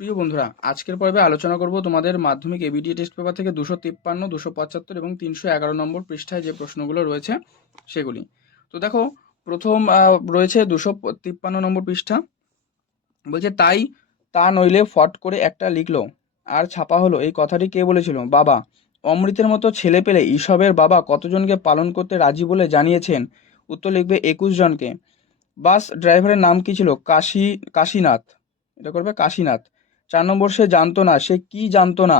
প্রিয় বন্ধুরা, আজকের পর্বে আলোচনা করব তোমাদের মাধ্যমিক এবিটি টেস্ট পেপার থেকে 253, 275 এবং 311 নম্বর পৃষ্ঠায় যে প্রশ্নগুলো রয়েছে সেগুলি। তো দেখো, প্রথম রয়েছে 253 নম্বর পৃষ্ঠা। বলছে, তাই তা নইলে ফট করে একটা লিখলো আর ছাপা হলো। এই কথাটি কে বলেছিল? বাবা। অমৃতের মতো ছেলে পেলে ঈশবের বাবা কতজনকে পালন করতে রাজি বলে জানিয়েছেন? উত্তর লিখবে 21 জনকে। বাস ড্রাইভারের নাম কি ছিল? কাশীনাথ। এটা করবে কাশীনাথ। 4 নম্বর, সে জানতো না। সে কি জানতো না?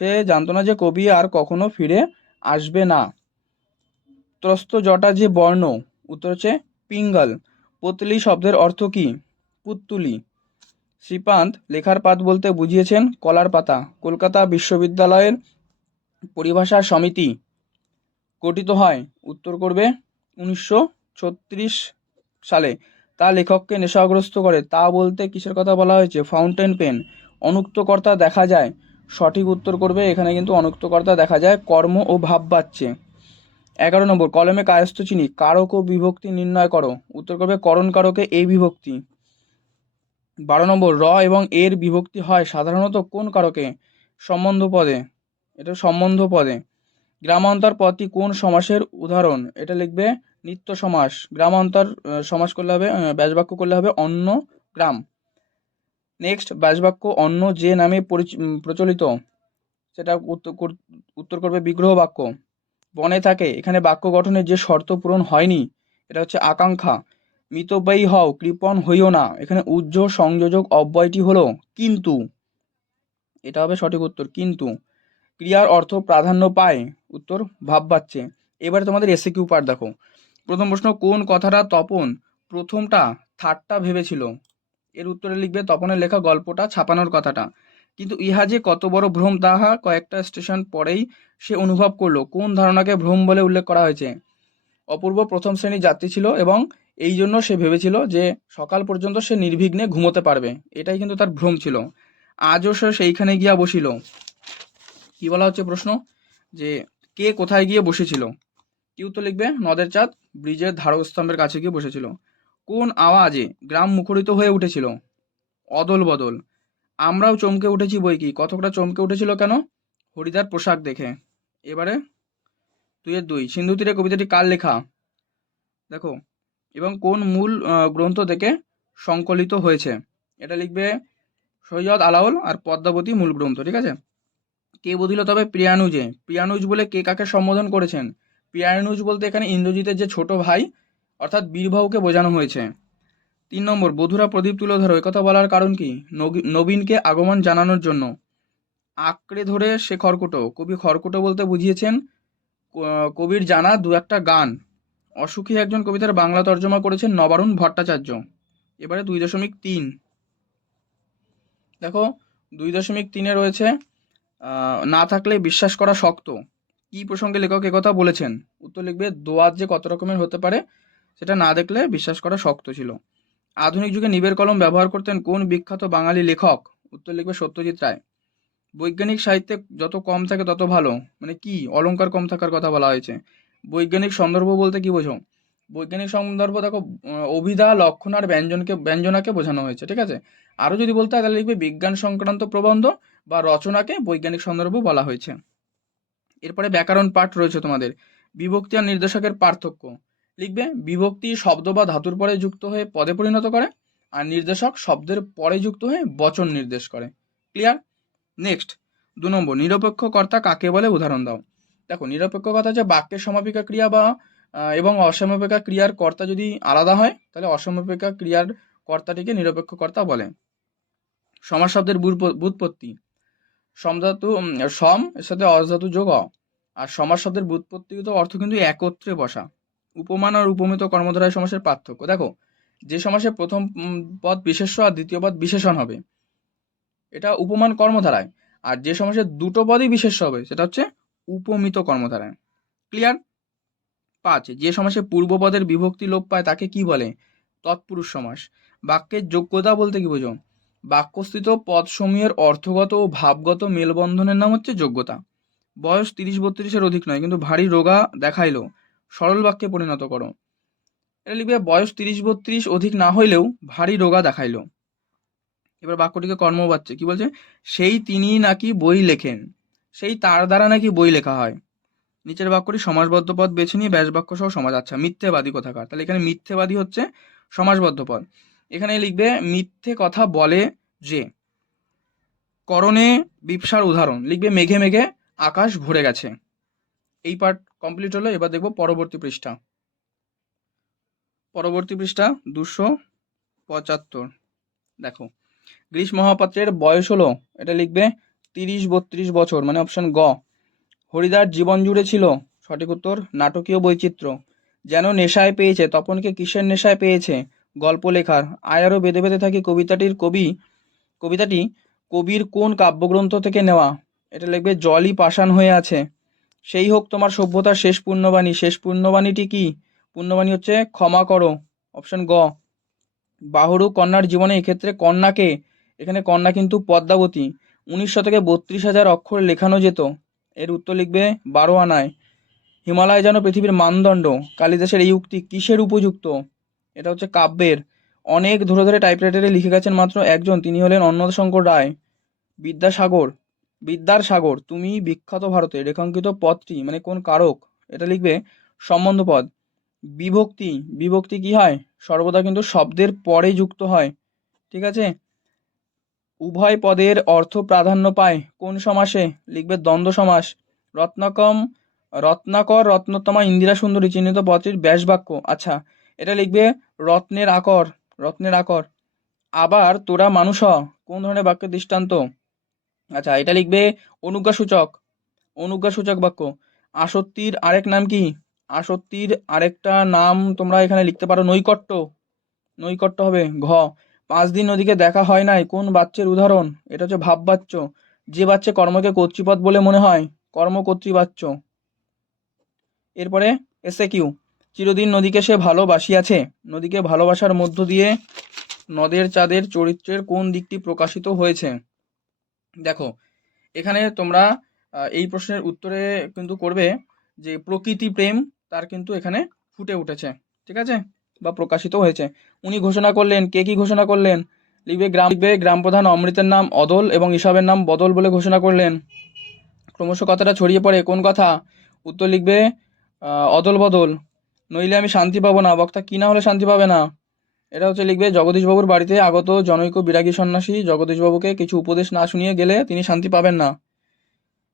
সে জানতো না যে কবি আর কখনো ফিরে আসবে না। ত্রস্ত জটা যে বর্ণ। উত্তর হচ্ছে পিঙ্গল। পতলি শব্দের অর্থ কি? পুত্তুলি। শ্রীপান্ত লেখার পাত বলতে বুঝিয়েছেন কলার পাতা। কলকাতা বিশ্ববিদ্যালয়ের পরিভাষা সমিতি গঠিত হয়। উত্তর করবে 1936 সালে। তা লেখককে নেশাগ্রস্ত করে। তা বলতে কিসের কথা বলা হয়েছে? Fountain pen. অনুক্তকর্তা দেখা যায়। সঠিক উত্তর করবে, এখানে কিন্তু অনুক্তকর্তা দেখা যায় কর্ম ও ভাব বাচ্চে। 11 নম্বর, কলমে কায়স্থ চিনি। কারক ও বিভক্তি নির্ণয় করো। উত্তর করবে করণ কারকে এই বিভক্তি। 12 নম্বর, র এবং এর বিভক্তি হয় সাধারণত কোন কারকে? সম্বন্ধ পদে। এটা সম্বন্ধ পদে। গ্রামান্তর পদটি কোন সমাসের উদাহরণ? এটা লিখবে নিত্য সমাস। গ্রামান্তর সমাস করলে হবে, ব্যাসবাক্য করলে হবে অন্য গ্রাম। নেক্সট, ব্যাসবাক্য অন্য যে নামে প্রচলিত, সেটা উত্তর করবে বিগ্রহ বাক্য। বনে থাকে, এখানে বাক্য গঠনের যে শর্ত পূরণ হয়নি, এটা হচ্ছে আকাঙ্ক্ষা। মিতব্যয়ী হও, কৃপণ হইও না, এখানে উজ্জ সংযোজক অব্যয়টি হলো কিন্তু। এটা হবে সঠিক উত্তর, কিন্তু। ক্রিয়ার অর্থ প্রাধান্য পায়। উত্তর ভাব বাচ্চে। এবারে তোমাদের এসএকিউ পার্ট দেখো। প্রথম প্রশ্ন, কোন কথাটা তপন প্রথমটা থার্ডটা ভেবেছিল? এর উত্তরে লিখবে তপনের লেখা গল্পটা ছাপানোর কথাটা। কিন্তু ইহা যে কত বড় ভ্রম তাহা কয়েকটা স্টেশন পরেই সে অনুভব করলো। কোন ধারণাকে ভ্রম বলে উল্লেখ করা হয়েছে? অপূর্ব প্রথম শ্রেণীর যাত্রী ছিল এবং এই জন্য সে ভেবেছিল যে সকাল পর্যন্ত সে নির্বিঘ্নে ঘুমোতে পারবে। এটাই কিন্তু তার ভ্রম ছিল। আজও সে সেইখানে গিয়া বসিল। কি বলা হচ্ছে প্রশ্ন? যে কে কোথায় গিয়ে বসেছিল? কি উত্তর লিখবে? নদের চাঁদ ব্রিজের ধারকস্তম্ভের কাছে গিয়ে বসেছিল। কোন আওয়াজে গ্রাম মুখরিত হয়ে উঠেছিল? অদল বদল। আমরাও চমকে উঠেছি বই কি। কতকটা চমকে উঠেছিল কেন? হরিদার পোশাক দেখে। এবারে 2-2, সিন্ধু তীরে কবিতাটি কার লেখা? দেখো, এবং কোন মূল গ্রন্থ থেকে সংকলিত হয়েছে? এটা লিখবে সৈয়দ আলাওল আর পদ্মাবতী মূল গ্রন্থ। ঠিক আছে। কে বধিল তবে প্রিয়ানুজে? প্রিয়ানুজ বলে কে কাকে সম্বোধন করেছেন? প্রিয়ানুজ বলতে এখানে ইন্দ্রজিতের যে ছোট ভাই অর্থাৎ বীরবাহুকে বোঝানো হয়েছে। 3 নম্বর, বধুরা প্রদীপ তুলে ধরো, কথা বলার কারণ কি? নবীনকে আগমন জানানোর জন্য। আঁকড়ে ধরে সে খড়কুটো, কবি খড়কুটো বলতে বুঝিয়েছেন কবির জানা দু একটা গান। অসুখী একজন কবিতার বাংলা তর্জমা করেছেন নবারুণ ভট্টাচার্য। এবারে 2.3 দেখো, 2.3 রয়েছে না থাকলে বিশ্বাস করা শক্ত। কি প্রসঙ্গে লেখক একথা বলেছেন? উত্তর লিখবে দোয়াত যে কত রকমের হতে পারে সেটা না দেখলে বিশ্বাস করা শক্ত ছিল। আধুনিক যুগে নিবের কলম ব্যবহার করতেন কোন বিখ্যাত বাঙালি লেখক? উত্তর লিখবে সত্যজিৎ রায়। বৈজ্ঞানিক সাহিত্যে যত কম থাকে তত ভালো, মানে কি অলংকার কম থাকার কথা বলা হয়েছে? বৈজ্ঞানিক সন্দর্ভ বলতে কি বোঝো? বৈজ্ঞানিক সন্দর্ভ দেখো, অভিধা লক্ষণ আর ব্যঞ্জনাকে বোঝানো হয়েছে। ঠিক আছে। আরও যদি বলতে হয় তাহলে লিখবে বিজ্ঞান সংক্রান্ত প্রবন্ধ বা রচনাকে বৈজ্ঞানিক সন্দর্ভ বলা হয়েছে। এরপরে ব্যাকরণ পাঠ রয়েছে তোমাদের। বিভক্তি আর নির্দেশকের পার্থক্য লিখবে। বিভক্তি শব্দ বা ধাতুর পরে যুক্ত হয়ে পদে পরিণত করে, আর নির্দেশক শব্দের পরে যুক্ত হয়ে বচন নির্দেশ করে। ক্লিয়ার? নেক্সট, 2 নম্বর, নিরপেক্ষ কর্তা কাকে বলে? উদাহরণ দাও। দেখো, নিরপেক্ষ কথা যে বাক্যের সমাপিকা ক্রিয়া বা এবং অসমাপিকা ক্রিয়ার কর্তা যদি আলাদা হয় তাহলে অসমাপিকা ক্রিয়ার কর্তাটিকে নিরপেক্ষ কর্তা বলে। সমাস শব্দের ব্যুৎপত্তি। সম ধাতু সম এর সাথে অস ধাতু যোগ অ। আর সমাস শব্দের ব্যুৎপত্তিগত অর্থ কিন্তু একত্রে বসা। উপমান আর উপমিত কর্মধারয় সমাসের পার্থক্য দেখো, যে সমাসে প্রথম পদ বিশেষ্য আর দ্বিতীয় পদ বিশেষণ হবে এটা উপমান কর্মধারায়, আর যে সমাসে দুটো পদই বিশেষ্য হবে সেটা হচ্ছে উপমিত কর্মধারায়। ক্লিয়ার? 5, যে সমাসে পূর্বপদের বিভক্তি লোপ পায় তাকে কি বলে? তৎপুরুষ সমাস। বাক্যের যোগ্যতা বলতে কি বোঝো? বাক্যস্থিত পদসমূহের অর্থগত ও ভাবগত মেলবন্ধনের নাম হচ্ছে যোগ্যতা। বয়স 30-32-এর অধিক নয় কিন্তু ভারী রোগা দেখাইলো, সরল বাক্যে পরিণত করো। এটা লিখবে বয়স 30-32 অধিক না হইলেও ভারী রোগা দেখাইলো। এবার বাক্যটিকে কর্ম পাচ্ছে, কি বলছে, সেই তিনি নাকি বই লেখেন, সেই তার দ্বারা নাকি বই লেখা হয়। নিচের বাক্যটি সমাসবদ্ধ পদ বেছে নিয়ে ব্যাস বাক্য সহ সমাজ। আচ্ছা, মিথ্যেবাদী কোথাকার, তাহলে এখানে মিথ্যেবাদী হচ্ছে সমাসবদ্ধ পদ। এখানে লিখবে মিথ্যে কথা বলে যে, করণে বিপসার উদাহরণ, লিখবে মেঘে মেঘে আকাশ ভরে গেছে। এই পার্ট কমপ্লিট হলো। এবার দেখব পরবর্তী পৃষ্ঠা। পরবর্তী পৃষ্ঠা 275। দেখো, গ্রীষ মহাপাত্রের বয়স হলো, এটা লিখবে 30-32 বছর, মানে অপশন গ। হরিদার জীবন জুড়ে ছিল, সঠিক উত্তর নাটকীয় বৈচিত্র্য। যেন নেশায় পেয়েছে, তপনকে কিসের নেশায় পেয়েছে, গল্প লেখার। আয়ারও বেঁধে বেঁধে থাকি কবিতাটি কবির কোন কাব্যগ্রন্থ থেকে নেওয়া, এটা লিখবে জলই পাষাণ হয়ে আছে। সেই হোক তোমার সভ্যতার শেষ পুণ্যবাণী, শেষ পুণ্যবাণীটি কি, পুণ্যবাণী হচ্ছে ক্ষমা করো, অপশন গ। বাহুরু কন্যার জীবনে, এক্ষেত্রে কন্যাকে, এখানে কন্যা কিন্তু পদ্মাবতী। 19 শতকে 32,000 অক্ষর লেখানো যেত, এর উত্তর লিখবে 12 আনায়। হিমালয় যেন পৃথিবীর মানদণ্ড, কালিদাসের এই উক্তি কিসের উপযুক্ত, এটা হচ্ছে কাব্যের। অনেক ধরে ধরে টাইপরাইটারে লিখে গেছেন মাত্র একজন, তিনি হলেন অন্নদাশঙ্কর রায়। বিদ্যার সাগর তুমি বিখ্যাত ভারতে, রেখাঙ্কিত পদটি মানে কোন কারক, এটা লিখবে সম্বন্ধ পদ। বিভক্তি, বিভক্তি কি হয়, সর্বদা কিন্তু শব্দের পরে যুক্ত হয়, ঠিক আছে। উভয় পদের অর্থ প্রাধান্য পায় কোন সমাসে, লিখবে দ্বন্দ্ব সমাস। রত্নোত্তমা ইন্দিরা সুন্দরী চিহ্নিত পদটির ব্যাস বাক্য। আচ্ছা, এটা লিখবে রত্নের আকর, রত্নের আকর। আবার তোরা মানুষ হ, কোন ধরনের বাক্যের দৃষ্টান্ত। আচ্ছা, এটা লিখবে অনুজ্ঞাসূচক বাক্য। আসক্তির আরেক নাম কি, আসক্তির আরেকটা নাম তোমরা এখানে লিখতে পারো নৈকট্য, নৈকট্য হবে ঘ। 5 দিন নদীকে দেখা হয় নাই, কোন বাচ্যের উদাহরণ, এটা হচ্ছে ভাববাচ্য। যে বাচ্চে কর্মকে কর্তৃপদ বলে মনে হয়, কর্মকর্তৃবাচ্য। এরপরে এসে কিউ, চিরদিন নদীকে সে ভালোবাসিয়াছে, নদীকে ভালোবাসার মধ্য দিয়ে নদের চাঁদের চরিত্রের কোন দিকটি প্রকাশিত হয়েছে। দেখো, এখানে তোমরা এই প্রশ্নের উত্তরে কিন্তু করবে যে প্রকৃতি প্রেম তার কিন্তু এখানে ফুটে উঠেছে, ঠিক আছে, বা প্রকাশিত হয়েছে। উনি ঘোষণা করলেন, কে কি ঘোষণা করলেন, লিখবে গ্রাম প্রধান অমৃতের নাম অদল এবং ঈশাবের নাম বদল বলে ঘোষণা করলেন। ক্রমশ কথাটা ছড়িয়ে পড়ে কোন কথা, উত্তর লিখবে অদল বদল। নইলে আমি শান্তি পাবো না, বক্তা কি না হলে শান্তি পাবে না, এটা হচ্ছে লিখবে জগদীশবাবুর বাড়িতে আগত জনৈক বিরাগী সন্ন্যাসী জগদীশবাবুকে কিছু উপদেশ না শুনিয়ে গেলে তিনি শান্তি পাবেন না।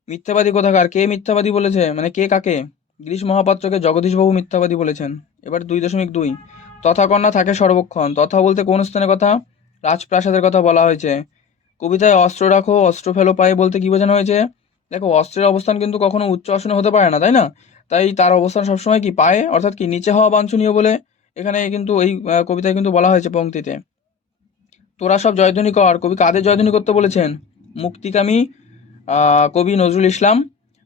মিথ্যাবাদী কোথাকার, কে মিথ্যাবাদী বলেছে, মানে কে কাকে, গিরিশ মহাপাত্রকে জগদীশবাবু মিথ্যাবাদী বলেছেন। এবার 2.2, তথাকন্যা থাকে সর্বক্ষণ, তথা বলতে কোন স্থানের কথা, রাজপ্রাসাদের কথা বলা হয়েছে। কবিতায় অস্ত্র রাখো অস্ত্র ফেলো পায়ে বলতে কি বোঝানো হয়েছে, দেখো অস্ত্রের অবস্থান কিন্তু কখনো উচ্চ আসনে হতে পারে না, তাই না, তাই তার অবস্থান সবসময় কি পায়ে, অর্থাৎ কি নিচে হওয়া বাঞ্ছনীয় বলে এখানে কিন্তু এই কবিতায় কিন্তু বলা হয়েছে পংক্তিতে। তোরা সব জয়ধ্বনি কর, কবি কাদের জয়ধ্বনি করতে বলেছেন, মুক্তিকামী কবি নজরুল ইসলাম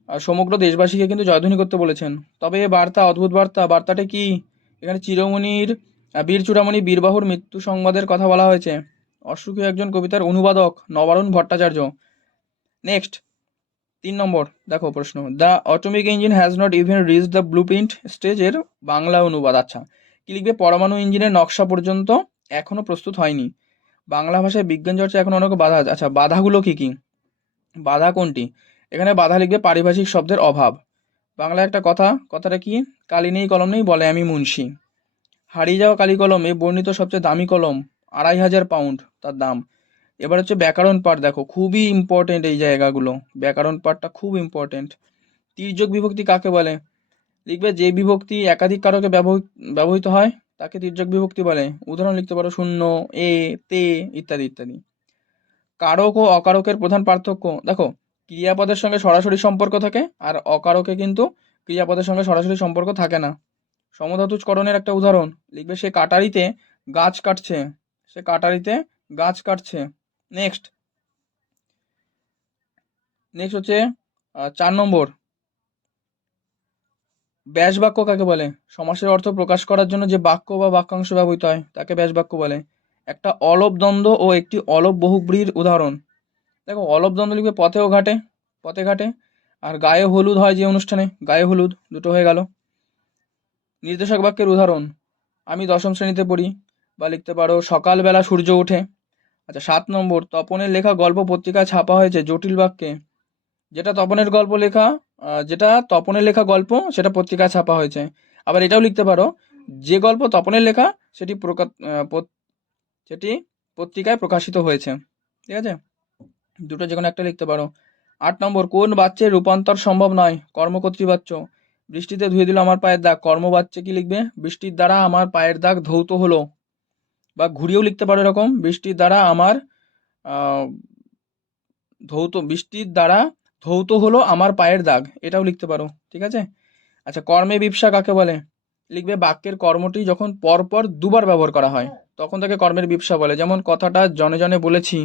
সমগ্র দেশবাসীকে কিন্তু জয়ধ্বনি করতে বলেছেন। তবে এ বার্তা অদ্ভুত বার্তা, বার্তাটা কি, এখানে চিরমণির বীর চূড়ামণি বীরবাহুর মৃত্যু সংবাদের কথা বলা হয়েছে। অসুখী একজন কবিতার অনুবাদক নবারুণ ভট্টাচার্য। নেক্সট 3 নম্বর, দেখো প্রশ্ন, the atomic engine has not even reach the blue print স্টেজের বাংলা অনুবাদ। আচ্ছা, কি লিখবে, পরমাণু ইঞ্জিনের নকশা পর্যন্ত এখনো প্রস্তুত হয়নি। বাংলা ভাষায় বিজ্ঞান চর্চা এখন অনেক বাধা। আচ্ছা, বাধাগুলো কি কি, বাধা কোনটি, এখানে বাধা লিখবে পারিভাষিক শব্দের অভাব। বাংলায় একটা কথা, কথাটা কি, কালি নেই কলম নেই বলে আমি মুন্সি। হারিয়ে যাওয়া কালি কলম, এ বর্ণিত সবচেয়ে দামি কলম, 2,500 পাউন্ড তার দাম। এবার হচ্ছে ব্যাকরণ পাঠ, দেখো খুবই ইম্পর্টেন্ট এই জায়গাগুলো, ব্যাকরণ পাঠটা খুব ইম্পর্টেন্ট। তির্যক বিভক্তি কাকে বলে, লিখবে যে বিভক্তি একাধিক কারকে ব্যবহৃত হয় তাকে তির্যক বিভক্তি বলে। উদাহরণ লিখতে পারো শূন্য, এ, তে ইত্যাদি ইত্যাদি। কারক ও অকারকের প্রধান পার্থক্য, দেখো ক্রিয়াপদের সঙ্গে সরাসরি সম্পর্ক থাকে আর অকারকে কিন্তু ক্রিয়াপদের সঙ্গে সরাসরি সম্পর্ক থাকে না। সমধাতুজকরণের একটা উদাহরণ, লিখবে সে কাটারিতে গাছ কাটছে, সে কাটারিতে গাছ কাটছে। নেক্সট হচ্ছে 4 নম্বর, ব্যাস বাক্য কাকে বলে, সমাসের অর্থ প্রকাশ করার জন্য যে বাক্য বা বাক্যাংশ ব্যবহৃত হয় তাকে ব্যাস বাক্য বলে। একটা অলপ দ্বন্দ্ব ও একটি অলপ বহুব্রীর উদাহরণ, দেখো অলপ দ্বন্দ্ব লিখবে পথে ঘাটে, আর গায়ে হলুদ হয় যে অনুষ্ঠানে, গায়ে হলুদ, দুটো হয়ে গেল। নির্দেশক বাক্যের উদাহরণ, আমি 10ম শ্রেণীতে পড়ি, বা লিখতে পারো সকালবেলা সূর্য ওঠে। আচ্ছা 7 নম্বর, তপনের লেখা গল্প পত্রিকায় ছাপা হয়েছে জটিল বাক্যে। যেটা তপনের গল্প লেখা, যেটা তপনের লেখা গল্প সেটা পত্রিকায় ছাপা হয়েছে। আবার এটাও লিখতে পারো, যে গল্প তপনের লেখা সেটি সেটি পত্রিকায় প্রকাশিত হয়েছে। ঠিক আছে, দুটো যে কোনো একটা লিখতে পারো। 8 নম্বর, কোন বাচ্চের রূপান্তর সম্ভব নয়? কর্মকর্তৃবাচ্য। বৃষ্টিতে ধুয়ে দিল আমার পায়ের দাগ, কর্মবাচ্যে কি লিখবে? বৃষ্টির দ্বারা আমার পায়ের দাগ ধৌত হলো। বা ঘুরিয়েও লিখতে পারো এরকম, বৃষ্টির দ্বারা আমার বৃষ্টির দ্বারা ধৌত হলো আমার পায়ের দাগ, এটাও লিখতে পারো। ঠিক আছে। আচ্ছা, কর্মে বিপ্সা কাকে বলে? লিখবে বাক্যের কর্মটি যখন পরপর দুবার ব্যবহার করা হয় তখন তাকে কর্মের বিপ্সা বলে। যেমন কথাটা জনে জনে বলেছি।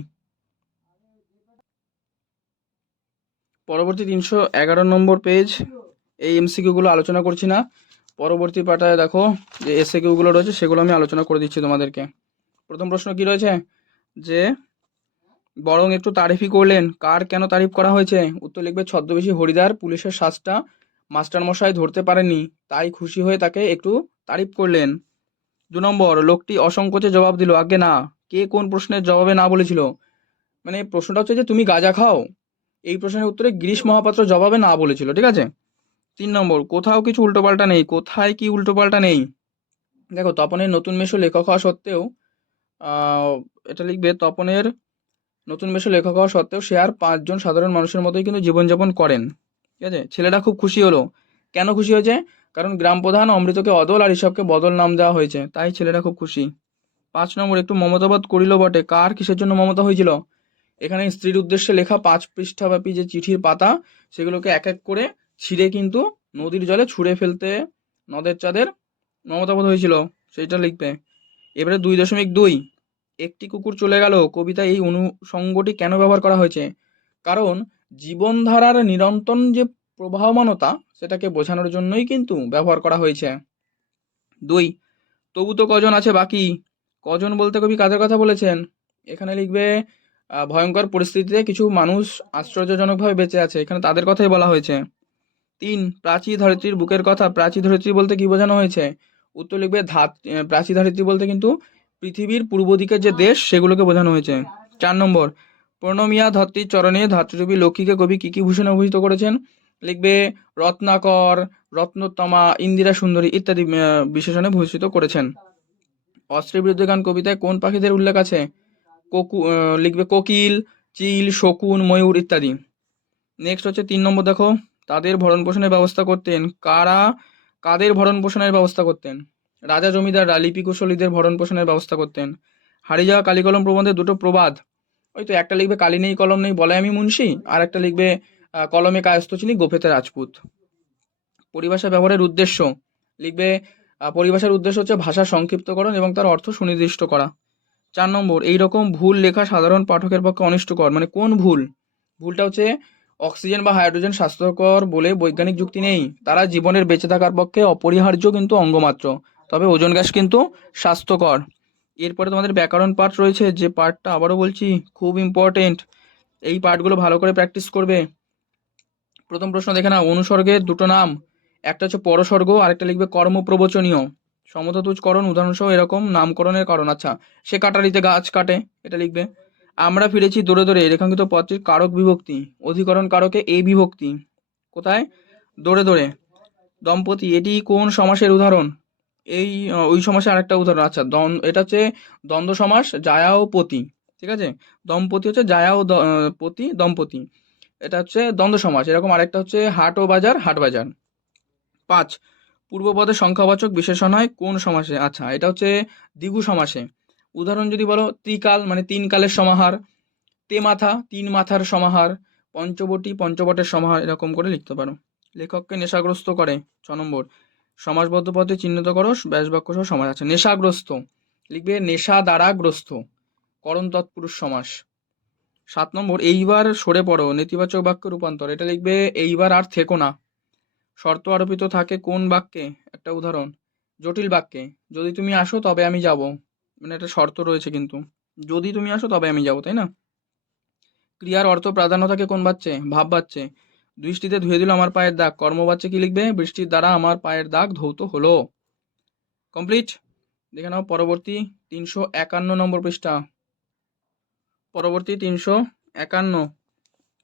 পরবর্তী 311 নম্বর পেজ, এই এমসিকিউগুলো আলোচনা করছি না, পরবর্তী পাতায় দেখো যে এসএকিউগুলো রয়েছে সেগুলো আমি আলোচনা করে দিচ্ছি তোমাদেরকে। প্রথম প্রশ্ন কি রয়েছে, যে বরং একটু তারিফই করলেন, কার কেন তারিফ করা হয়েছে? উত্তর লিখবে ছদ্মবেশী হরিদার পুলিশের শ্বাসটা মাস্টারমশাই ধরতে পারেননি, তাই খুশি হয়ে তাকে একটু তারিফ করলেন। 2 নম্বর, লোকটি অসংকোচে জবাব দিল, আজ্ঞে না। কে কোন প্রশ্নের জবাবে না বলেছিল? মানে প্রশ্নটা হচ্ছে যে তুমি গাঁজা খাও, এই প্রশ্নের উত্তরে গিরিশ মহাপাত্র জবাবে না বলেছিল। ঠিক আছে। 3 নম্বর, কোথাও কিছু উল্টোপাল্টা নেই। কোথায় কি উল্টোপাল্টা নেই? দেখো, তপনের নতুন মেশো লেখক হওয়া সত্ত্বেও এটা লিখবে তপনের নতুন মেশো লেখক হওয়া সত্ত্বেও সে আর 5 জন সাধারণ মানুষের মতোই কিন্তু জীবনযাপন করেন। ঠিক আছে। ছেলেটা খুব খুশি হলো। কেন খুশি হয়েছে? কারণ গ্রাম প্রধান অমৃতকে অদল আর ঋষভকে বদল নাম দেওয়া হয়েছে, তাই ছেলেটা খুব খুশি। 5 নম্বর, একটু মমতাবোধ করিল বটে। কার কিসের জন্য মমতা হয়েছিল? এখানে স্ত্রীর উদ্দেশ্যে লেখা 5 পৃষ্ঠাব্যাপী যে চিঠির পাতা সেগুলোকে এক এক করে ছিঁড়ে কিন্তু নদীর জলে ছুঁড়ে ফেলতে নদের চাঁদের মমতাবোধ হয়েছিল, সেইটা লিখবে। এবারে 2.2, একটি কুকুর চলে গেল কবিতায় এই অনুষঙ্গটি কেন ব্যবহার করা হয়েছে? কারণ জীবনধারার নিরন্তর যে প্রবাহমানতা সেটাকে বোঝানোর জন্যই কিন্তু ব্যবহার করা হয়েছে। 2, তবু তো কজন আছে বাকি। কজন বলতে কবি কাদের কথা বলেছেন? এখানে লিখবে ভয়ঙ্কর পরিস্থিতিতে কিছু মানুষ আশ্চর্যজনকভাবে বেঁচে আছে, এখানে তাদের কথাই বলা হয়েছে। 3, প্রাচী ধরিত্রীর বুকের কথা। প্রাচী ধরিত্রী বলতে কি বোঝানো হয়েছে? উত্তর লিখবে প্রাচী ধরিত্রী বলতে কিন্তু পৃথিবীর পূর্ব দিকের যে দেশ সেগুলোকে বোঝানো হয়েছে। 4 নম্বর, প্রণমিয়া ধত্রীর চরণে ধাত্রীরূপী লক্ষ্মীকে কবি কি কি ভূষণে অভিহিত করেছেন? লিখবে রত্নাকর, রত্নোত্তমা, ইন্দিরা সুন্দরী ইত্যাদি বিশেষণে ভূষিত করেছেন। অস্ত্রের বিরুদ্ধে গান কবিতায় কোন পাখিদের উল্লেখ আছে? লিখবে কোকিল, চিল, শকুন, ময়ূর ইত্যাদি। নেক্সট হচ্ছে 3 নম্বর, দেখো তাদের ভরণ পোষণের ব্যবস্থা করতেন কারা? কাদের ভরণ পোষণের ব্যবস্থা করতেন? রাজা জমিদাররা লিপি কুশলীদের ভরণ পোষণের ব্যবস্থা করতেন। হারিয়ে যাওয়া কালিকলম প্রবন্ধে দুটো প্রবাদ, ওই তো একটা লিখবে কালি নেই কলম নেই বলে আমি মুন্সি, আর একটা লিখবে কলমে কায়স্থ ছিলি গোফেতে রাজপুত। পরিভাষা ব্যবহারের উদ্দেশ্য, লিখবে পরিভাষার উদ্দেশ্য হচ্ছে ভাষার সংক্ষিপ্তকরণ এবং তার অর্থ সুনির্দিষ্ট করা। 4 নম্বর, এই রকম ভুল লেখা সাধারণ পাঠকের পক্ষে অনিষ্টকর। মানে কোন ভুল? ভুলটা হচ্ছে অক্সিজেন বা হাইড্রোজেন স্বাস্থ্যকর বলে বৈজ্ঞানিক যুক্তি নেই, তারা জীবনের বেঁচে থাকার পক্ষে অপরিহার্য কিন্তু অঙ্গমাত্র, তবে ওজোন গ্যাস কিন্তু স্বাস্থ্যকর। এরপরে তোমাদের ব্যাকরণ পাঠ রয়েছে, যে পাঠটা আবারও বলছি খুব ইম্পর্টেন্ট, এই পাঠগুলো ভালো করে প্র্যাকটিস করবে। প্রথম প্রশ্ন দেখে না, অনুসর্গের দুটো নাম, একটা হচ্ছে পরসর্গ আর একটা লিখবে কর্মপ্রবচনীয়। সমততুজকরণ উদাহরণসহ এরকম নামকরণের কারণ। আচ্ছা, সে কাটারিতে গাছ কাটে, এটা লিখবে। আমরা ফিরেছি দৌড়ে দৌড়ে, রেখাঙ্কিত পদটির কারক বিভক্তি, অধিকরণ কারকে এই বিভক্তি, কোথায়? দৌড়ে দৌড়ে। দম্পতি, এটি কোন সমাসের উদাহরণ? এই ওই সমাসের আরেকটা উদাহরণ। আচ্ছা, এটা হচ্ছে দ্বন্দ্ব সমাস, জায়া ও পতি। ঠিক আছে, দম্পতি হচ্ছে জায়া ও পতি, দম্পতি, এটা হচ্ছে দ্বন্দ্ব সমাস। এরকম আরেকটা হচ্ছে হাট ও বাজার, হাট বাজার। 5, পূর্বপদের সংখ্যাবাচক বিশেষণ হয় কোন সমাসে? আচ্ছা, এটা হচ্ছে দ্বিগু সমাসে। উদাহরণ যদি বলো, ত্রিকাল মানে 3 কালের সমাহার, তেমাথা 3 মাথার সমাহার, পঞ্চবটি পঞ্চবটের সমাহার, এরকম করে লিখতে পারো। লেখককে নেশাগ্রস্ত করে। 6 নম্বর, সমাসবদ্ধ পদে চিহ্নিত করো ব্যাসবাক্য সহ সমাস। আছে নেশাগ্রস্ত, লিখবে নেশা দ্বারা গ্রস্ত, করণ তৎপুরুষ সমাস। 7 নম্বর, এইবার সরে পড়ো নেতিবাচক বাক্য রূপান্তর, এটা লিখবে এইবার আর থেকো না। শর্ত আরোপিত থাকে কোন বাক্যে? একটা উদাহরণ, জটিল বাক্যে, যদি তুমি আসো তবে আমি যাব, মানে একটা শর্ত রয়েছে কিন্তু, যদি তুমি আসো তবে আমি যাব, তাই না? ক্রিয়ার অর্থ প্রাধান্য থাকে কোন বাচ্চে? ভাব বাচ্চে। বৃষ্টিতে ধুয়ে দিল আমার পায়ের দাগ, কর্ম বাচ্চে কি লিখবে? বৃষ্টির দ্বারা আমার পায়ের দাগ ধৌত হলো। কমপ্লিট। দেখে নাও পরবর্তী 351 নম্বর পৃষ্ঠা। পরবর্তী 351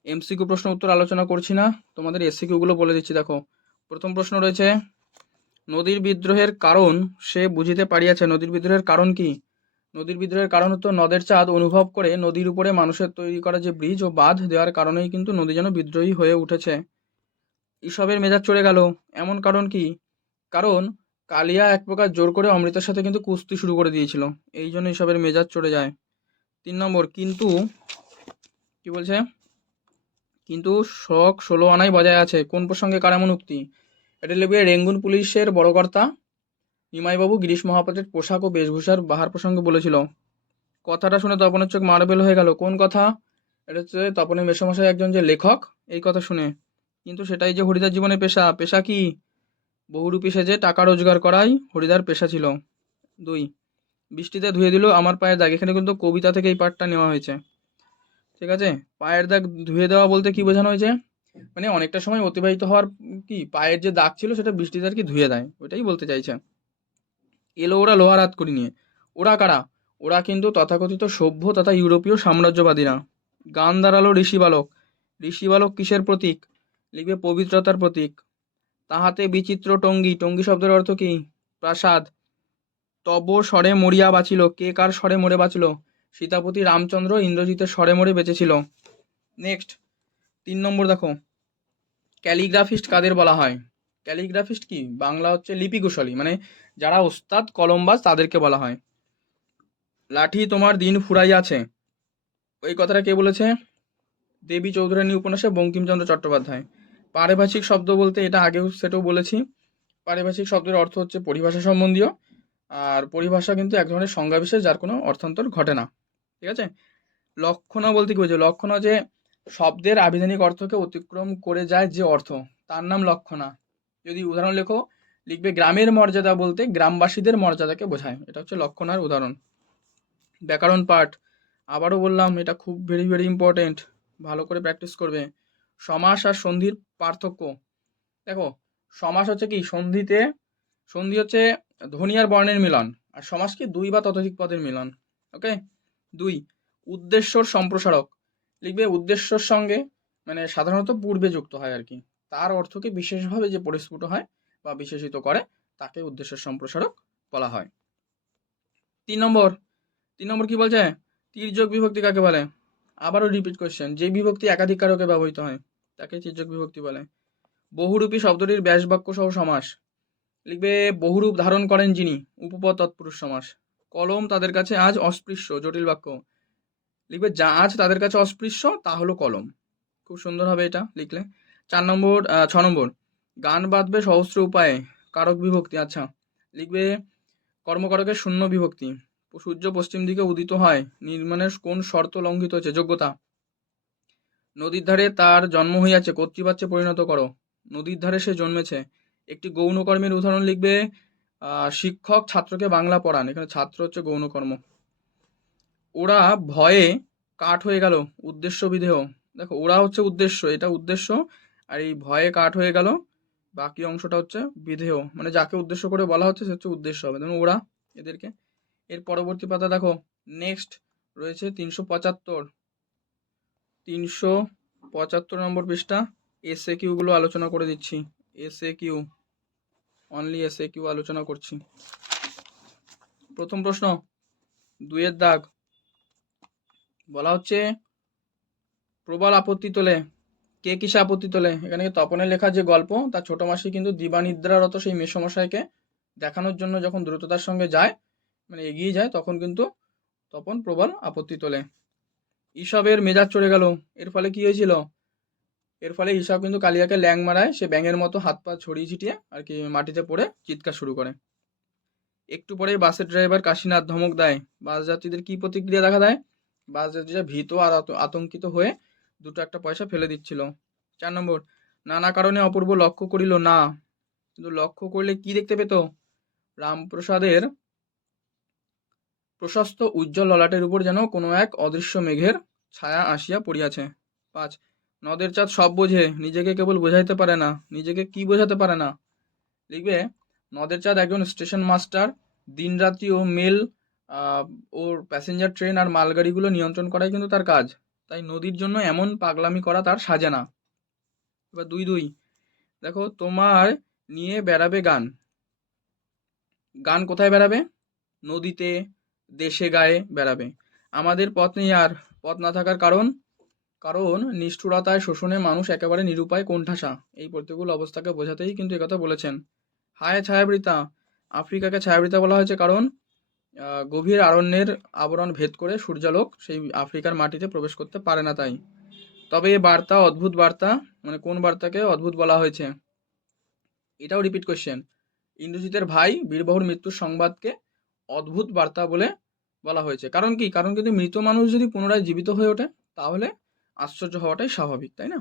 এমসিকিউ প্রশ্ন উত্তর আলোচনা করছি না, তোমাদের এসসিকিউগুলো বলে দিচ্ছি। দেখো, প্রথম প্রশ্ন রয়েছে, নদীর বিদ্রোহের কারণ সে বুঝিতে পারিয়াছে। নদীর বিদ্রোহের কারণ কি? নদীর বিদ্রোহের কারণ হতো নদের চাঁদ অনুভব করে নদীর উপরে মানুষের তৈরি করা যে ব্রিজ ও বাঁধ দেওয়ার কারণেই কিন্তু নদী যেন বিদ্রোহী হয়ে উঠেছে। ঈশবের মেজাজ চড়ে গেল, এমন কারণ কি? কারণ কালিয়া এক প্রকার জোর করে অমৃতের সাথে কিন্তু কুস্তি শুরু করে দিয়েছিল, এই জন্য ঈশবের মেজাজ চড়ে যায়। 3 নম্বর, কিন্তু কি বলছে, কিন্তু শখ 16 আনাই বজায় আছে। কোন প্রসঙ্গে কার এমন উক্তি? এটা লিখবে রেঙ্গুন পুলিশের বড় কর্তা নিমাইবাবু গিরিশ মহাপাত্রের পোশাক ও বেশভূষার বাহার প্রসঙ্গে বলেছিল। কথাটা শুনে তপনের চোখ মার্বেল হয়ে গেল। কোন কথা? এটা হচ্ছে তপনের মেসোমশাই একজন যে লেখক, এই কথা শুনে। কিন্তু সেটাই যে হরিদার জীবনের পেশা। পেশা কি? বহুরূপী সেজে টাকা রোজগার করাই হরিদার পেশা ছিল। 2, বৃষ্টিতে ধুয়ে দিল আমার পায়ের দাগ। এখানে কিন্তু কবিতা থেকে এই পার্টটা নেওয়া হয়েছে, ঠিক আছে? পায়ের দাগ ধুয়ে দেওয়া বলতে কি বোঝানো হয়েছে? মানে অনেকটা সময় অতিবাহিত হওয়ার কি পায়ের যে দাগ ছিল সেটা বৃষ্টিতে আর কি ধুয়ে দেয়, ওইটাই বলতে চাইছে। এলো ওরা লোহার হাত করি নিয়ে। ওরা কারা? ওরা কিন্তু তথাকথিত সভ্য তথা ইউরোপীয় সাম্রাজ্যবাদীরা। গান দাঁড়ালো ঋষি বালক। ঋষি বালক কিসের প্রতীক? লিখবে পবিত্রতার প্রতীক। তাহাতে বিচিত্র টঙ্গী। টঙ্গী শব্দের অর্থ কি? প্রাসাদ। তব স্বরে মরিয়া বাঁচিল। কে কার স্বরে মরে বাঁচল? সীতাপতি রামচন্দ্র ইন্দ্রজিতের স্বরে মরে বেঁচেছিল। নেক্সট 3 নম্বর দেখো, ক্যালিগ্রাফিস্ট কাদের বলা হয়? ক্যালিগ্রাফিস্ট কি? বাংলা হচ্ছে লিপিকুশলী, মানে যারা ওস্তাদ কলমবাজ তাদেরকে বলা হয়। লাঠি তোমার দিন ফুরাইয়াছে, ওই কথাটা কে বলেছে? দেবী চৌধুরানী উপন্যাসে বঙ্কিমচন্দ্র চট্টোপাধ্যায়। পারিভাষিক শব্দ বলতে, এটা আগেও সেটাও বলেছি, পারিভাষিক শব্দের অর্থ হচ্ছে পরিভাষা সম্বন্ধীয়, আর পরিভাষা কিন্তু এক ধরনের সংজ্ঞাবিশেষ যার কোনো অর্থান্তর ঘটে না, ঠিক আছে? লক্ষণা বলতে কি বোঝো? লক্ষণা যে শব্দের আবিধানিক অর্থকে অতিক্রম করে যায় যে অর্থ, তার নাম লক্ষণা। যদি উদাহরণ লেখো, লিখবে গ্রামের মর্যাদা বলতে গ্রামবাসীদের মর্যাদাকে বোঝায়, এটা হচ্ছে লক্ষণার উদাহরণ। ব্যাকরণ পাঠ, আবারও বললাম এটা খুব ভেরি ভেরি ইম্পর্টেন্ট, ভালো করে প্র্যাকটিস করবে। সমাস আর সন্ধির পার্থক্য দেখো। সমাস হচ্ছে কি? সন্ধি হচ্ছে ধ্বনি আর বর্ণের মিলন, আর সমাস কি? দুই বা ততোধিক পদের মিলন। ওকে। 2, উদ্দেশ্যর সম্প্রসারক। লিখবে উদ্দেশ্যর সঙ্গে মানে সাধারণত পূর্বে যুক্ত হয় আর কি, তার অর্থকে বিশেষভাবে যে পরিস্ফুট হয় বা বিশেষিত করে তাকে উদ্দেশ্যের সম্প্রসারক বলা হয়। 3 নম্বর কি বলছে? তির্যক বিভক্তি কাকে বলে? আবারও রিপিট কোশ্চেন, যে বিভক্তি একাধিক কারকে ব্যবহৃত হয় তাকে তির্যক বিভক্তি বলে। বহুরূপী শব্দটির ব্যাস বাক্য সহ সমাস। লিখবে বহুরূপ ধারণ করেন যিনি, উপপদ তৎপুরুষ সমাস। কলম তাদের কাছে আজ অস্পৃশ্য, জটিল বাক্য। লিখবে যা আজ তাদের কাছে অস্পৃশ্য তা হলো কলম। খুব সুন্দর হবে এটা লিখলে। 6 নম্বর, গান বাঁধবে সহস্র উপায়ে, কারক বিভক্তি। আচ্ছা, লিখবে কর্মকারকের শূন্য বিভক্তি। সূর্য পশ্চিম দিকে উদিত হয়, নির্মাণের কোন শর্ত লঙ্ঘিত হয়েছে? যোগ্যতা। নদীর ধারে তার জন্ম হইয়াছে, কর্তৃবাচ্যে পরিণত করো। নদীর ধারে সে জন্মেছে। একটি গৌণকর্মের উদাহরণ লিখবে শিক্ষক ছাত্রকে বাংলা পড়ান, এখানে ছাত্র হচ্ছে গৌণকর্ম। ওরা ভয়ে কাঠ হয়ে গেল, উদ্দেশ্য বিধেয়। দেখো, ওরা হচ্ছে উদ্দেশ্য, এটা উদ্দেশ্য, আর এই ভয়ে কাঠ হয়ে গেল বাকি অংশটা হচ্ছে বিধেয়, মানে যাকে উদ্দেশ্য করে বলা হচ্ছে সে হচ্ছে উদ্দেশ্য হবে, যেমন ওরা এদেরকে। এর পরবর্তী পাতা দেখো, নেক্সট রয়েছে 375 নম্বর পৃষ্ঠা। এসএ কিউগুলো আলোচনা করে দিচ্ছি। SA Q, only SA Q আলোচনা করছি। প্রথম প্রশ্ন, 2-এর দাগ, বলা হচ্ছে প্রবল আপত্তি তোলে। কে কিসে আপত্তি তোলে? এখানে তপনের লেখা যে গল্প, তার ছোট মাসি কিন্তু দিবানিদ্রারত সেই মেসমশাইকে দেখানোর জন্য যখন দ্রুততার সঙ্গে যায়, মানে এগিয়ে যায়, তখন কিন্তু তপন প্রবল আপত্তি তোলে। ঈশবের মেজাজ চড়ে গেল, এর ফলে কি হয়েছিল? এর ফলে ঈশব কিন্তু কালিয়াকে ল্যাং মারায়, সে ব্যাঙের মতো হাত পা ছড়িয়ে ছিটিয়ে আর কি মাটিতে পড়ে চিৎকার শুরু করে। একটু পরেই বাসের ড্রাইভার কাশীনাথ ধমক দেয়। বাস যাত্রীদের কি প্রতিক্রিয়া দেখা দেয়? বাস যাত্রীরা ভীত আর আতঙ্কিত হয়ে দুটো একটা পয়সা ফেলে দিচ্ছিল। 4 নম্বর, নানা কারণে অপূর্ব লক্ষ্য করিল না, কিন্তু লক্ষ্য করলে কি দেখতে পেত? রামপ্রসাদের প্রশস্ত উজ্জ্বল ললাটের উপর যেন কোনো এক অদৃশ্য মেঘের ছায়া আসিয়া পড়িয়াছে। 5, নদের চাঁদ সব বোঝে, নিজেকে কেবল বোঝাইতে পারে না। নিজেকে কি বোঝাতে পারে না? লিখবে নদের চাঁদ একজন স্টেশন মাস্টার, দিনরাত্রি ও মেল ওর প্যাসেঞ্জার ট্রেন আর মালগাড়িগুলো নিয়ন্ত্রণ করাই কিন্তু তার কাজ। তাই নদীর জন্য এমন পাগলামি করা তার সাজে না। এবার 2 দেখো, তোমার নিয়ে বেড়াবে গান। গান কোথায় বেড়াবে? নদীতে, দেশে গায়ে বেড়াবে। আমাদের পথ নেই আর, পথ না থাকার কারণ, কারণ নিষ্ঠুরতায় শোষণে মানুষ একেবারে নিরুপায় কোণঠাসা। এই প্রতিকূল অবস্থাকে বোঝাতেই কিন্তু একথা বলেছেন। হায় ছায়াবৃতা, আফ্রিকাকে ছায়াবৃতা বলা হয়েছে কারণ গভীর অরণ্যের আবরণ ভেদ করে সূর্যালোক সেই আফ্রিকার মাটিতে প্রবেশ করতে পারে না তাই। তবে এ বার্তা অদ্ভুত বার্তা, মানে কোন বার্তাকে অদ্ভুত বলা হয়েছে? এটাও রিপিট কোশ্চেন। ইন্দ্রজিতের ভাই বীরবাহুর মৃত্যুর সংবাদকে অদ্ভুত বার্তা বলে বলা হয়েছে। কারণ কি? কারণ কিন্তু মৃত মানুষ যদি পুনরায় জীবিত হয়ে ওঠে তাহলে আশ্চর্য হওয়াটাই স্বাভাবিক, তাই না?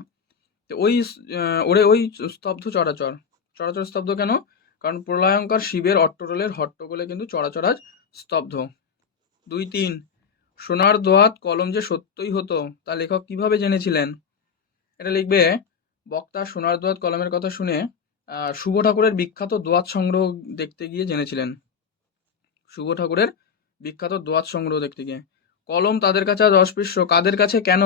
তো ওই স্তব্ধ চরাচর, চরাচর স্তব্ধ কেন? কারণ প্রলয়ঙ্কর শিবের অট্টরোলের হট্টগোলে কিন্তু চরাচর আজ স্তব্ধ। 2-3 সোনার দোয়াত কলম যে সত্যই হতো তা লেখক কিভাবে জেনেছিলেন? এটা লিখবে, বক্তা সোনার দোয়াত কলমের কথা শুনে শুভ ঠাকুরের বিখ্যাত দোয়াত সংগ্রহ দেখতে গিয়ে জেনেছিলেন। শুভ ঠাকুরের বিখ্যাত দোয়াত সংগ্রহ দেখতে গিয়ে। কলম তাদের কাছে আজ অস্পৃশ্য, কাদের কাছে কেন?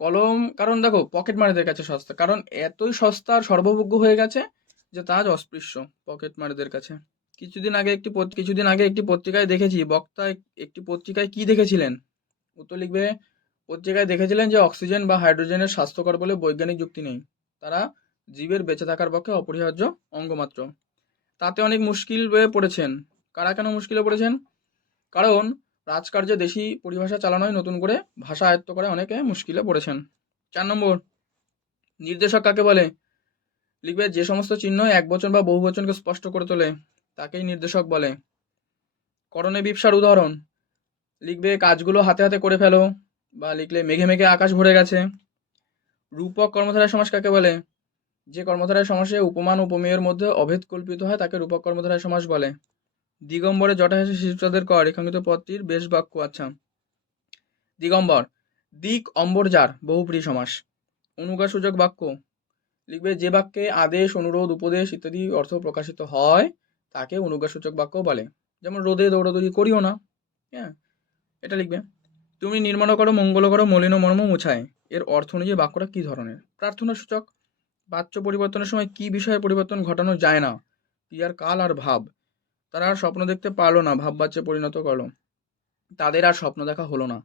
কলম, কারণ দেখো পকেট মারিদের কাছে সস্তা, কারণ এতই সস্তা আর সর্বভোগ্য হয়ে গেছে যে তা আজ অস্পৃশ্য পকেট মারিদের কাছে। কিছুদিন আগে একটি পত্রিকায় দেখেছি, বক্তা একটি পত্রিকায় কি দেখেছিলেন? উত্তর লিখবে, পত্রিকায় দেখেছিলেন যে অক্সিজেন বা হাইড্রোজেনের স্বাস্থ্যকর বলে বৈজ্ঞানিক যুক্তি নেই, তারা জীবের বেঁচে থাকার পক্ষে অপরিহার্য অঙ্গ মাত্র। তাতে অনেক মুশকিল হয়ে পড়েছেন। কারা কেন মুশকিলে পড়েছেন? কারণ রাজকার্যে দেশি পরিভাষা চালানোয় নতুন করে ভাষা আয়ত্ত করে অনেকে মুশকিলে পড়েছেন। 4 নির্দেশক কাকে বলে? লিখবে, যে সমস্ত চিহ্ন একবচন বা বহুবচনকে স্পষ্ট করে তোলে তাকেই নির্দেশক বলে। করণে বিপসার উদাহরণ লিখবে, কাজগুলো হাতে হাতে করে ফেলো, বা লিখলে মেঘে মেঘে আকাশ ভরে গেছে। রূপক কর্মধারয় সমাস কাকে বলে? যে কর্মধারয় সমাসে উপমান উপমেয়ের মধ্যে অভেদ কল্পিত হয় তাকে রূপক কর্মধারয় সমাস বলে। দিগম্বরে জটাহাসি শিশুচাঁদের কর রেখাঙ্কিত পদটির বেশ বাক্য। আচ্ছা, দিগম্বর, দিক অম্বরজার বহুব্রী সমাস। অনুগাসূচক বাক্য লিখবে, যে বাক্যে আদেশ, অনুরোধ, উপদেশ ইত্যাদি অর্থ প্রকাশিত হয় তাকে অনুজ্ঞাসূচক বাক্য বলে। যেমন রোদে দৌড়াদৌড়ি করিও না, হ্যাঁ, এটা লিখবে। তুমি নির্মাণ করো, মঙ্গল করো, মলিন মর্ম মুছায়, এর অর্থ অনুযায়ী বাক্যটা কি ধরনের? প্রার্থনা সূচক। বাচ্য পরিবর্তনের সময় কি বিষয়ে পরিবর্তন ঘটানো যায় না? ক্রিয়ার কাল আর ভাব। তারা আর স্বপ্ন দেখতে পারলো না, ভাব বাচ্চে পরিণত করলো, তাদের আর স্বপ্ন দেখা হলো না।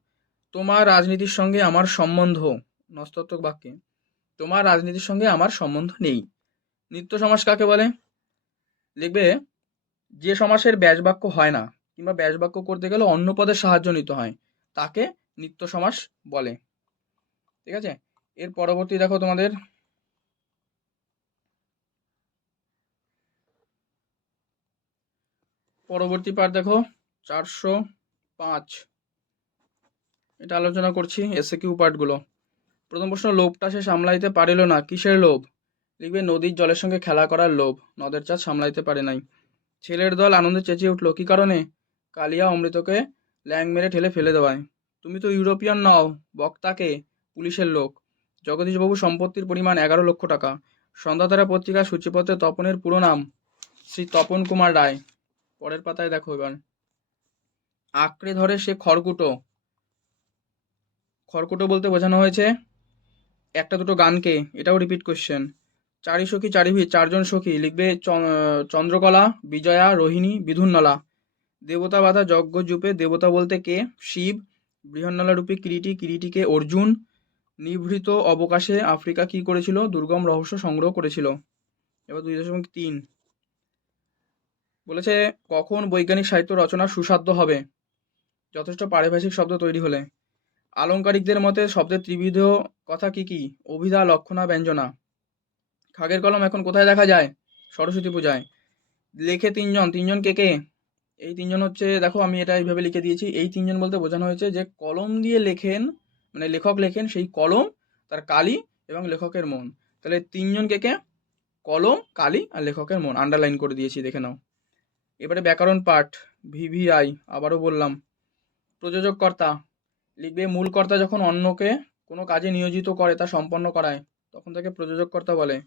তোমার রাজনীতির সঙ্গে আমার সম্বন্ধ, নস্তত্বক বাক্যে তোমার রাজনীতির সঙ্গে আমার সম্বন্ধ নেই। নিত্য সমাস কাকে বলে? লিখবে, যে সমাসের ব্যাস বাক্য হয় না কিংবা ব্যাস বাক্য করতে গেলে অন্য পদের সাহায্য নিতে হয় তাকে নিত্য সমাস বলে। ঠিক আছে, এর পরবর্তী দেখো তোমাদের পরবর্তী পার্ট দেখো 405, এটা আলোচনা করছি এসএকিউ পার্টগুলো। প্রথম প্রশ্ন, লোভটা সে সামলাইতে পারিল না, কিসের লোভ? লিখবে, নদীর জলের সঙ্গে খেলা করার লোভ, নদের চাঁদ সামলাইতে পারে নাই। ছেলের দল আনন্দে চেঁচিয়ে উঠল, কি কারণে? কালিয়া অমৃতকে ল্যাং মেরে ঠেলে ফেলে দেওয়ায়। তুমি তো ইউরোপিয়ান নও, বক্তাকে, পুলিশের লোক। জগদীশবাবু সম্পত্তির পরিমাণ 11 লক্ষ টাকা। সন্ধ্যাতারা পত্রিকার সূচিপত্রে তপনের পুরো নাম শ্রী তপন কুমার রায়। পরের পাতায় দেখো এবার, আঁকড়ে ধরে সে খড়কুটো। খড়কুটো বলতে বোঝানো হয়েছে একটা দুটো গানকে, এটাও রিপিট কোশ্চেন। চারি সখী চারিভি, 4জন সখী। লিখবে, চন্দ্রকলা, বিজয়া, রোহিণী, বিধুন্নলা। দেবতা বাধা যজ্ঞ জুপে, দেবতা বলতে কে? শিব। বৃহন্নলা রূপী কিরীটি, কিরীটিকে অর্জুন। নিভৃত অবকাশে আফ্রিকা কি করেছিল? দুর্গম রহস্য সংগ্রহ করেছিল। এবার 2.3 বলেছে, কখন বৈজ্ঞানিক সাহিত্য রচনা সুসাধ্য হবে? যথেষ্ট পারিভাষিক শব্দ তৈরি হলে। আলংকারিকদের মতে শব্দের ত্রিবিধ কথা কি কি? অভিধা, লক্ষণা, ব্যঞ্জনা। খাগের কলম এখন কোথায় দেখা যায়? সরস্বতী পূজায়। লেখে 3জন, 3জন কে কে? এই 3জন হচ্ছে, দেখো আমি এটা এইভাবে লিখে দিয়েছি, এই 3জন বলতে বোঝানো হয়েছে যে কলম দিয়ে লেখেন, মানে লেখক লেখেন, সেই কলম, তার কালি এবং লেখকের মন। তাহলে 3জন কে কে? কলম, কালি আর লেখকের মন। আন্ডারলাইন করে দিয়েছি, দেখে নাও। এবারে ব্যাকরণ পাঠ, ভিভিআই, আবারও বললাম। প্রযোজক কর্তা। লিখবে, মূল কর্তা যখন অন্যকে কোনো কাজে নিয়োজিত করে তা সম্পন্ন করায় তখন তাকে প্রযোজক কর্তা বলে।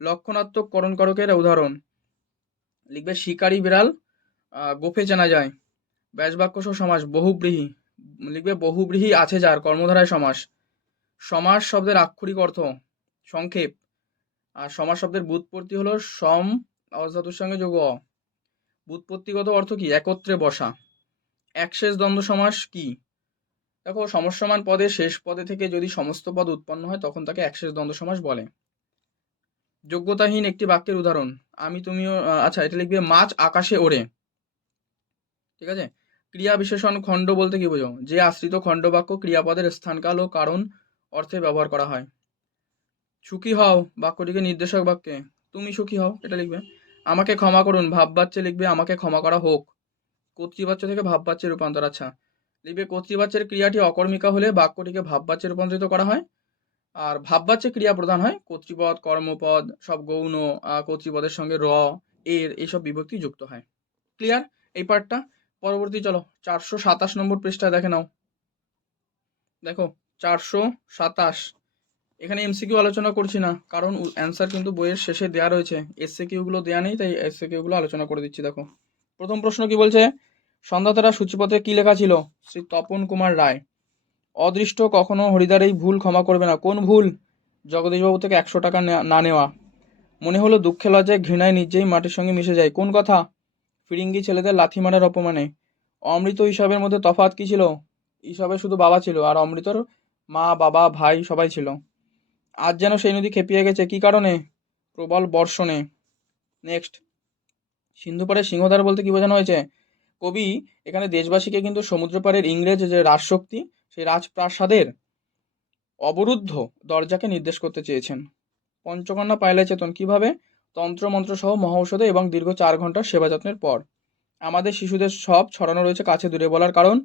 লক্ষণাত্মক করণকারকের উদাহরণ। লিখবে, শিকারি বিড়াল গোফে চেনা যায়। ব্যাস বাক্য সহ সমাস, বহুব্রীহি লিখবে বহুব্রীহি আছে যার, কর্মধারায় সমাস। সমাস শব্দের আক্ষরিক অর্থ সংক্ষেপ, আর সমাস শব্দের ব্যুৎপত্তি হলো সম অধাতুর সঙ্গে যোগ অ। ব্যুৎপত্তিগত অর্থ কি? একত্রে বসা। একশেষ দ্বন্দ্ব সমাস কি? দেখো, সমসমান পদের শেষ পদে থেকে যদি সমস্ত পদ উৎপন্ন হয় তখন তাকে একশেষ দ্বন্দ্ব সমাস বলে। যোগ্যতাহীন একটি বাক্যের উদাহরণ, আমি তুমিও, আচ্ছা এটা লিখবে মাছ আকাশে ওড়ে। ঠিক আছে। ক্রিয়া বিশেষণ খণ্ড বলতে কি বোঝো? যে আশ্রিত খণ্ড বাক্য ক্রিয়াপদের স্থানকাল ও কারণ অর্থে ব্যবহার করা হয়। সুখী হও বাক্যটিকে নির্দেশক বাক্যে, তুমি সুখী হও এটা লিখবে। আমাকে ক্ষমা করুন ভাববাচ্যে লিখবে আমাকে ক্ষমা করা হোক। কর্তৃবাচ্য থেকে ভাববাচ্যে রূপান্তর, আচ্ছা লিখবে কর্তৃবাচ্যের ক্রিয়াটি অকর্মিকা হলে বাক্যটিকে ভাববাচ্যে রূপান্তরিত করা হয়, আর ভাববাচ্যে ক্রিয়া প্রধান হয় কর্তৃপদ, কর্মপদ, সব গৌণ কর্তৃপদের সঙ্গে র, এর এইসব বিভক্তি যুক্ত হয়। ক্লিয়ার এই পার্টটা? পরবর্তী চলো 427 নম্বর পৃষ্ঠায় দেখে নাও। দেখো 427, এখানে এমসিকিউ আলোচনা করছি না কারণ অ্যান্সার কিন্তু বইয়ের শেষে দেওয়া রয়েছে, এসসিকিউগুলো দেওয়া নেই, তাই এসসিকিউগুলো আলোচনা করে দিচ্ছি। দেখো প্রথম প্রশ্ন কি বলছে? সন্ধ্যাতারা সূচিপত্রে কি লেখা ছিল? শ্রী তপন কুমার রায়। অদৃষ্ট কখনো হরিদার এই ভুল ক্ষমা করবে না। কোন ভুল? জগদীশবাবু থেকে 100 টাকা না নেওয়া। মনে হলো দুঃখে লজ্জায় ঘৃণায় নিজেই মাটির সঙ্গে মিশে যায়। কোন কথা? ফিরিঙ্গি ছেলেদের লাথি মারার অপমানে। অমৃত হিসাবের মধ্যে তফাৎ কি ছিল? হিসাবে শুধু বাবা ছিল আর অমৃতর মা, বাবা, ভাই সবাই ছিল। আজ যেন সেই নদী খেপিয়ে গেছে, কি কারণে? প্রবল বর্ষণে। নেক্সট, সিন্ধু পাড়ের সিংহদ্বার বলতে কি বোঝানো হয়েছে? কবি এখানে দেশবাসীকে কিন্তু সমুদ্র পাড়ের ইংরেজ যে রাজশক্তি, সেই রাজপ্রাসাদের অবরুদ্ধ দরজাকে নির্দেশ করতে চেয়েছেন। পঞ্চকন্যা পাইলে চেতন কিভাবে? তন্ত্রমন্ত্র সহ মহৌষধে এবং দীর্ঘ 4 ঘন্টার সেবা যত্নের পর। আমাদের শিশুদের সব ছড়ানো রয়েছে কাছে দূরে বলার কারণ?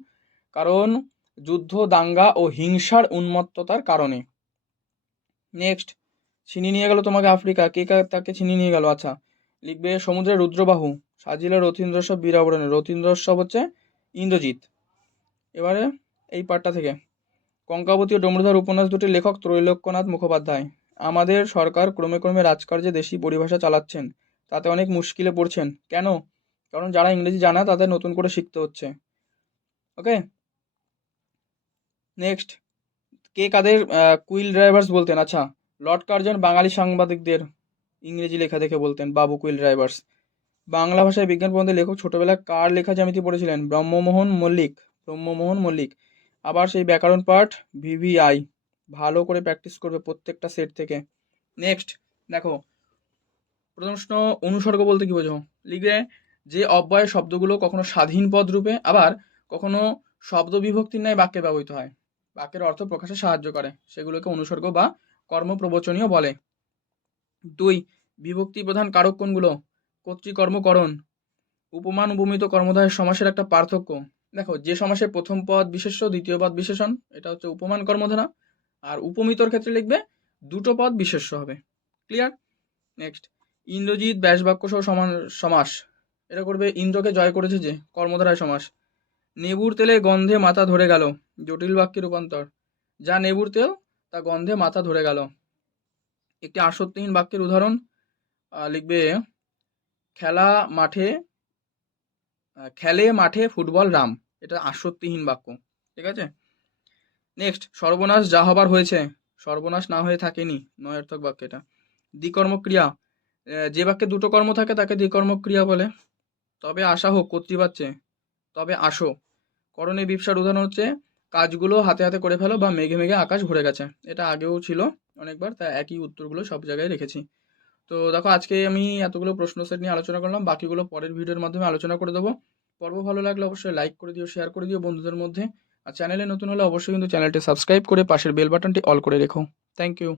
কারণ যুদ্ধ, দাঙ্গা ও হিংসার উন্মত্ততার কারণে। নেক্সট, ছিনিয়ে নিয়ে গেল তোমাকে আফ্রিকা, কে তাকে ছিনিয়ে নিয়ে গেল? আচ্ছা লিখবে সমুদ্রের রুদ্রবাহু সাজিলে রথীন্দ্রসব বীরাবরণে। রথীন্দ্রসব হচ্ছে ইন্দ্রজিৎ। এবারে এই পার্টটা থেকে, কঙ্কাবতী ও ডমরুধর উপন্যাস দুটির লেখক ত্রৈলোক্যনাথ মুখোপাধ্যায়। আমাদের সরকার ক্রমে ক্রমে রাজকার্যে দেশি পরিভাষা চালাচ্ছেন, তাতে অনেক মুশকিলে পড়ছেন। কেন? কারণ যারা ইংরেজি জানা তাদের নতুন করে শিখতে হচ্ছে। ওকে। নেক্সট, কে কাদের কুইল ড্রাইভার্স বলতেন? আচ্ছা, লর্ড কার্জন বাঙালি সাংবাদিকদের ইংরেজি লেখা দেখে বলতেন বাবু কুইল ড্রাইভার্স। বাংলা ভাষায় বিজ্ঞান প্রবন্ধের লেখক ছোটবেলায় কার লেখা জ্যামিতি পড়েছিলেন? ব্রহ্মমোহন মল্লিক। ব্রহ্মমোহন মল্লিক। আবার সেই ব্যাকরণ পাঠ ভিভিআই, ভালো করে প্র্যাকটিস করবে প্রত্যেকটা সেট থেকে। নেক্সট দেখো, প্রশ্ন অনুসর্গ বলতে কি বোঝো? লিখবে যে অব্যয় শব্দগুলো কখনো স্বাধীন পদ রূপে আবার কখনো শব্দ বিভক্তির ন্যায় বাক্যে ব্যবহৃত হয়, বাক্যের অর্থ প্রকাশে সাহায্য করে, সেগুলোকে অনুসর্গ বা কর্মপ্রবচনীয় বলে। 2, বিভক্তি প্রধান কারক কোনগুলো? কর্তৃকর্মকরণ। উপমান উপমিত কর্মধারয় সমাসের একটা পার্থক্য। দেখো, যে সমাসে প্রথম পদ বিশেষ্য, দ্বিতীয় পদ বিশেষণ, এটা হচ্ছে উপমান কর্মধারা, আর উপমিতর ক্ষেত্রে লিখবে দুটো পদ বিশেষ্য হবে। ক্লিয়ার? নেক্সট, ইন্দ্রজিৎ ব্যাসবাক্য সহ সমাস, এটা করবে ইন্দ্রকে জয় করেছে যে, কর্মধারায় সমাস। নেবুর তেলে গন্ধে মাথা ধরে গেল, জটিল বাক্যে রূপান্তর। যা নেবুর তেল তা গন্ধে মাথা ধরে গেল। একটি আসক্তিহীন বাক্যের উদাহরণ লিখবে খেলে মাঠে ফুটবল রাম, এটা আসক্তিহীন বাক্য। ঠিক আছে। নেক্সট, সর্বনাশ যা হবার হয়েছে, সর্বনাশ না হয়ে থাকেনি, নয়ার্থক বাক্য এটা। দ্বিকর্মক্রিয়া, যে বাক্যে দুটো কর্ম থাকে তাকে দ্বিকর্মক্রিয়া বলে। তবে আশা হোক কর্তৃবাচ্যে, তবে আসো। করণে বিপসার উদাহরণ হচ্ছে কাজগুলো হাতে হাতে করে ফেলো বা মেঘে মেঘে আকাশ ভরে গেছে, এটা আগেও ছিল অনেকবার, তাই একই উত্তরগুলো সব জায়গায় রেখেছি। তো দেখো, আজকে আমি এতগুলো প্রশ্ন সেট নিয়ে আলোচনা করলাম, বাকিগুলো পরের ভিডিওর মাধ্যমে আলোচনা করে দেবো। পর্ব ভালো লাগলে অবশ্যই লাইক করে দিও, শেয়ার করে দিও বন্ধুদের মধ্যে, আর চ্যানেলে নতুন হলে অবশ্যই কিন্তু চ্যানেলটি সাবস্ক্রাইব করে পাশের বেল বাটনটি অল করে রেখো। Thank you.